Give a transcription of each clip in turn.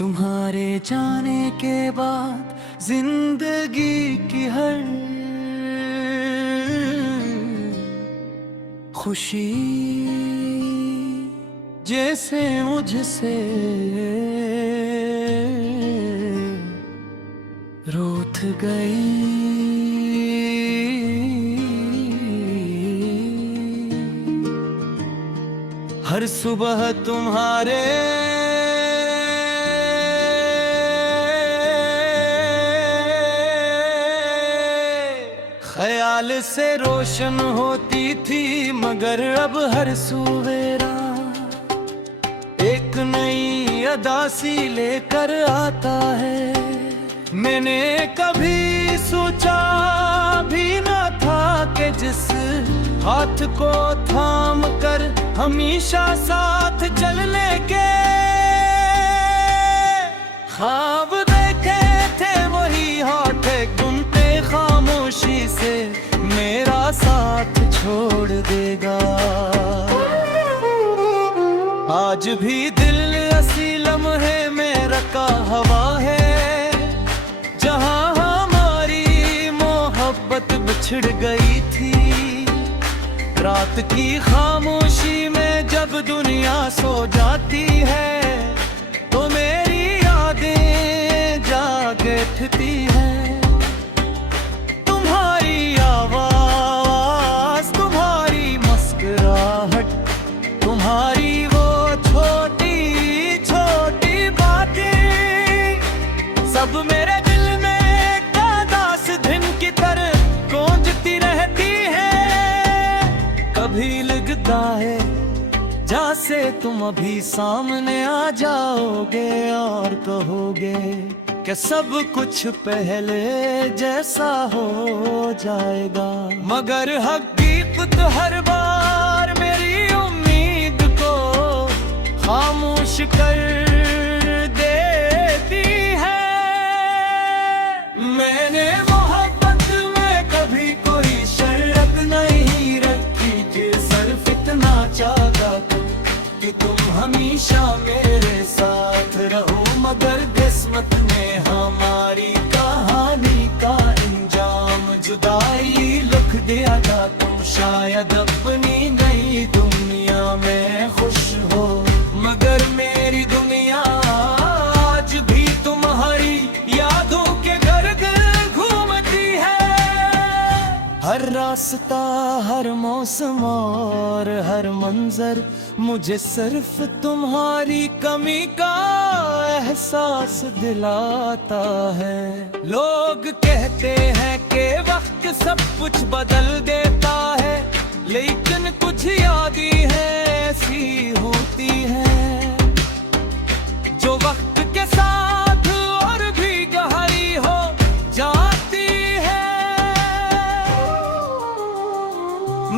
तुम्हारे जाने के बाद जिंदगी की हर खुशी जैसे मुझसे रूठ गई। हर सुबह तुम्हारे ख्याल से रोशन होती थी, मगर अब हर सवेरा एक नई अदासी लेकर आता है। मैंने कभी सोचा भी न था कि जिस हाथ को थाम कर हमेशा साथ चलने के ख्वाब देखे थे, वही हाथ गुनते खामोशी से मेरा साथ छोड़ देगा। आज भी दिल असी लम्हे में रखा हवा है, जहां हमारी मोहब्बत बिछड़ गई थी। रात की खामोशी में जब दुनिया सो जाती है, तो मेरी यादें जाग उठती हैं। तुम्हारी आवाज, तुम्हारी मुस्कुराहट, तुम्हारी वो छोटी छोटी बातें, सब मेरे दिल में एक उदास दिन की तरह गूंजती रहती है। कभी लगता है जैसे तुम अभी सामने आ जाओगे और कहोगे कि सब कुछ पहले जैसा हो जाएगा, मगर हकीकत हर बार मेरी उम्मीद को खामोश कर देती है। मैंने मोहब्बत में कभी कोई शर्त नहीं रखी थी, सिर्फ इतना चाहता था कि तुम हमेशा मेरे साथ रहो, मगर किस्मत ने हमारी कहानी का अंजाम जुदाई लिख दिया था। तुम शायद अपनी नई दुनिया में खुश हो, मगर मेरी दुनिया आज भी तुम्हारी यादों के गर्द घूमती है। हर रास्ता, हर मौसम और हर मंजर मुझे सिर्फ तुम्हारी कमी का एहसास दिलाता है। लोग कहते हैं कि वक्त सब कुछ बदल देता है, लेकिन कुछ यादें हैं ऐसी होती हैं जो वक्त के साथ और भी गहरी हो जाती है।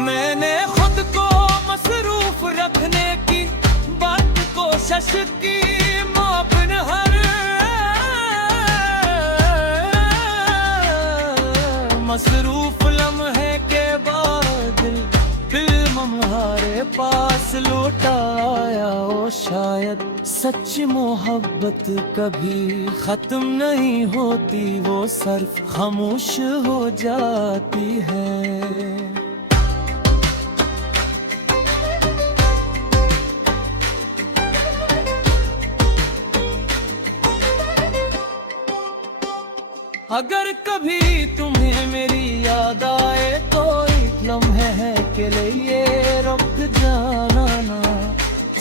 मैंने खुद को मसरूफ रखने की बात कोशिश की, मौपन हर मसरूफ लम्हे के बाद दिल हमारे पास लौटा आया। ओ शायद सच्ची मोहब्बत कभी खत्म नहीं होती, वो सिर्फ खामोश हो जाती है। अगर कभी तुम्हें मेरी याद आए तो एक लम्हे है के लिए रुक जाना ना।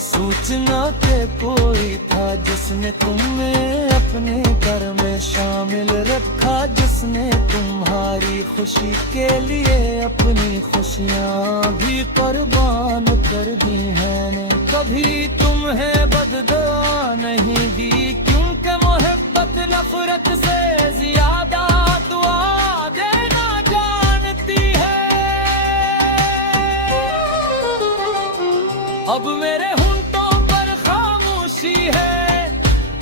सोचना के कोई था जिसने तुम्हें अपने घर में शामिल रखा, जिसने तुम्हारी खुशी के लिए अपनी खुशियाँ भी कुर्बान कर दी है ने। कभी तुम्हें बददुआ नहीं दी, क्योंकि मोहब्बत नफरत से ज्यादा दुआ देना जानती है। अब मेरे होंठों पर खामोशी है,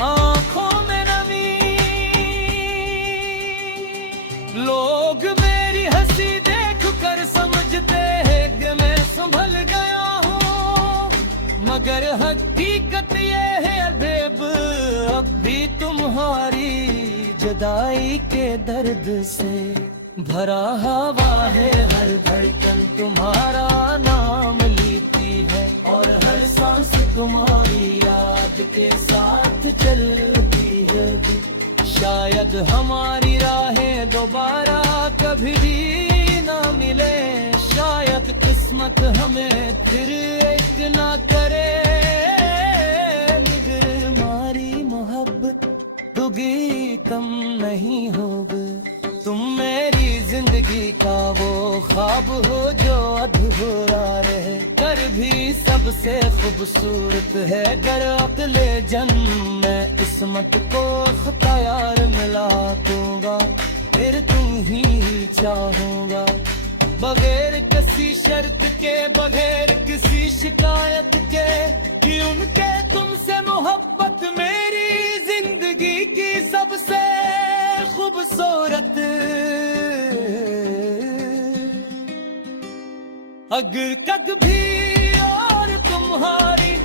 आंखों में नमी। लोग मेरी हंसी देख कर समझते हैं कि मैं संभल गया हूँ, मगर हक हकीकत ये है अदेब, अब भी तुम्हारी जुदाई के दर्द से भरा हवा है हर धड़कन, तुम्हारा नाम लेती है और हर सांस तुम्हारी याद के साथ चलती है। शायद हमारी राहें दोबारा कभी भी ना मिले, शायद किस्मत हमें फिर एक ना करे, मगर हमारी मोहब्बत दुगी कम नहीं होगी। तुम मेरी जिंदगी का वो ख्वाब हो जो अधूरा रहे, कर भी सबसे खूबसूरत है गर अगले जन्म में किस्मत को अख्तियार मिला दूंगा, फिर तुम ही चाहूंगा। बगैर किसी शर्त के, बगैर किसी शिकायत के, कि उनके तुमसे मोहब्बत मेरी जिंदगी की सबसे खूबसूरत। अगर कभी और तुम्हारी